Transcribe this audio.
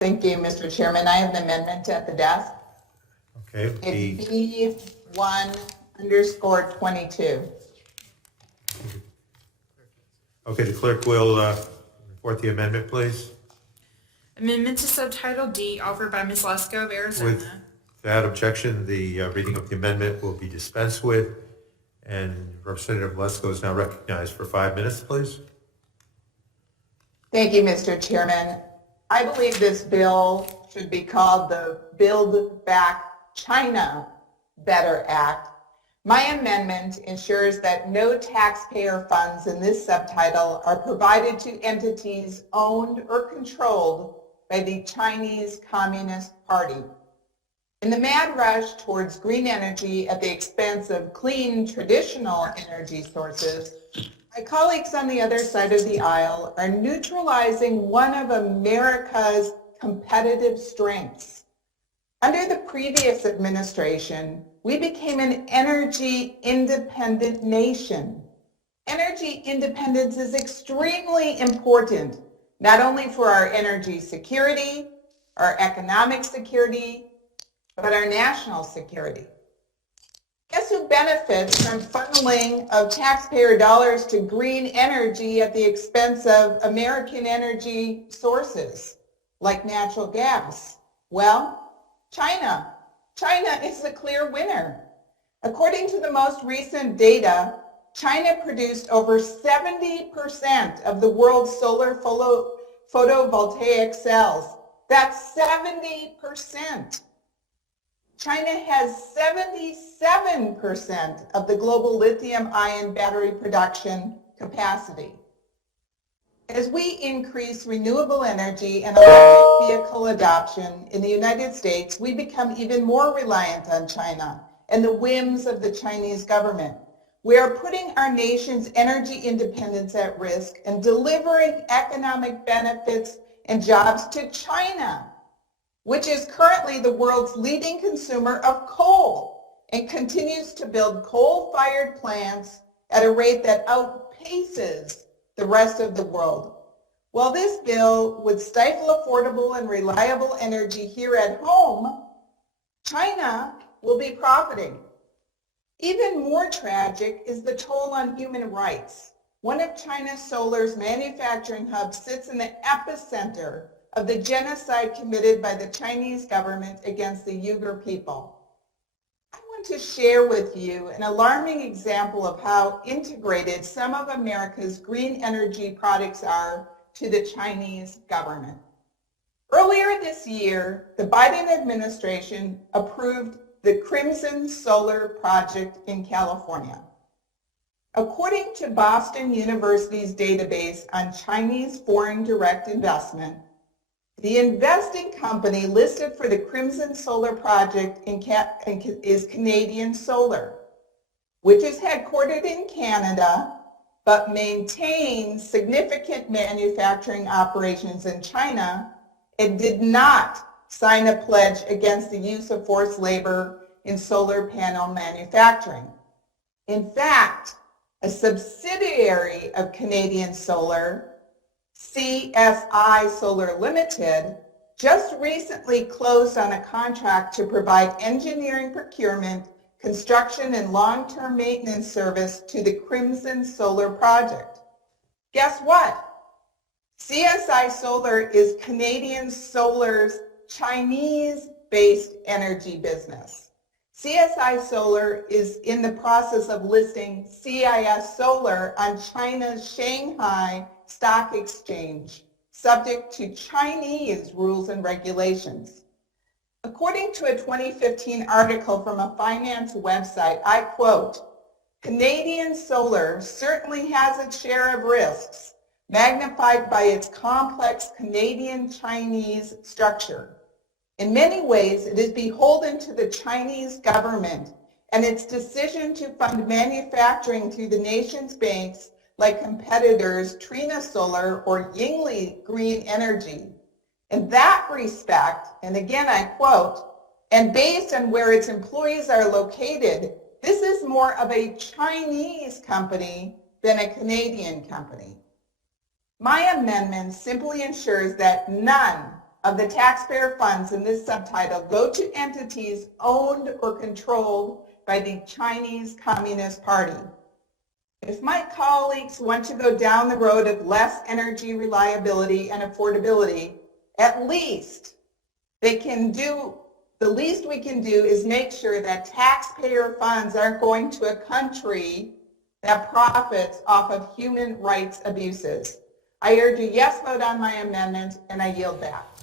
Thank you, Mr. Chairman. I have an amendment at the desk. Okay, It's B1_22. okay, the clerk will report the amendment, please. Amendment to Subtitle D offered by Ms. Lesko of Arizona. Without objection, the reading of the amendment will be dispensed with, and Representative Lesko is now recognized for 5 minutes, please. Thank you, Mr. Chairman. I believe this bill should be called the Build Back China Better Act. My amendment ensures that no taxpayer funds in this subtitle are provided to entities owned or controlled by the Chinese Communist Party. In the mad rush towards green energy at the expense of clean traditional energy sources, my colleagues on the other side of the aisle are neutralizing one of America's competitive strengths. Under the previous administration, we became an energy independent nation. Energy independence is extremely important, not only for our energy security, our economic security, but our national security. Guess who benefits from funneling of taxpayer dollars to green energy at the expense of American energy sources like natural gas? Well, China. China is the clear winner. According to the most recent data, China produced over 70% of the world's solar photovoltaic cells. That's 70%. China has 77% of the global lithium-ion battery production capacity. As we increase renewable energy and electric vehicle adoption in the United States, we become even more reliant on China and the whims of the Chinese government. We are putting our nation's energy independence at risk and delivering economic benefits and jobs to China, which is currently the world's leading consumer of coal and continues to build coal-fired plants at a rate that outpaces the rest of the world. While this bill would stifle affordable and reliable energy here at home, China will be profiting. Even more tragic is the toll on human rights. One of China's solar's manufacturing hubs sits in the epicenter of the genocide committed by the Chinese government against the Uyghur people. I want to share with you an alarming example of how integrated some of America's green energy products are to the Chinese government. Earlier this year, the Biden administration approved the Crimson Solar Project in California. According to Boston University's database on Chinese foreign direct investment, the investing company listed for the Crimson Solar Project is Canadian Solar, which is headquartered in Canada, but maintains significant manufacturing operations in China and did not sign a pledge against the use of forced labor in solar panel manufacturing. In fact, a subsidiary of Canadian Solar, CSI Solar Limited, just recently closed on a contract to provide engineering procurement, construction, and long-term maintenance service to the Crimson Solar Project. Guess what? CSI Solar is Canadian Solar's Chinese-based energy business. CSI Solar is in the process of listing CIS Solar on China's Shanghai Stock Exchange, subject to Chinese rules and regulations. According to a 2015 article from a finance website, I quote, "Canadian Solar certainly has its share of risks, magnified by its complex Canadian-Chinese structure. In many ways, it is beholden to the Chinese government and its decision to fund manufacturing through the nation's banks like competitors Trina Solar or Yingli Green Energy. In that respect," and again I quote, "and based on where its employees are located, this is more of a Chinese company than a Canadian company." My amendment simply ensures that none of the taxpayer funds in this subtitle go to entities owned or controlled by the Chinese Communist Party. If my colleagues want to go down the road of less energy reliability and affordability, at least the least we can do is make sure that taxpayer funds aren't going to a country that profits off of human rights abuses. I urge a yes vote on my amendment, and I yield back.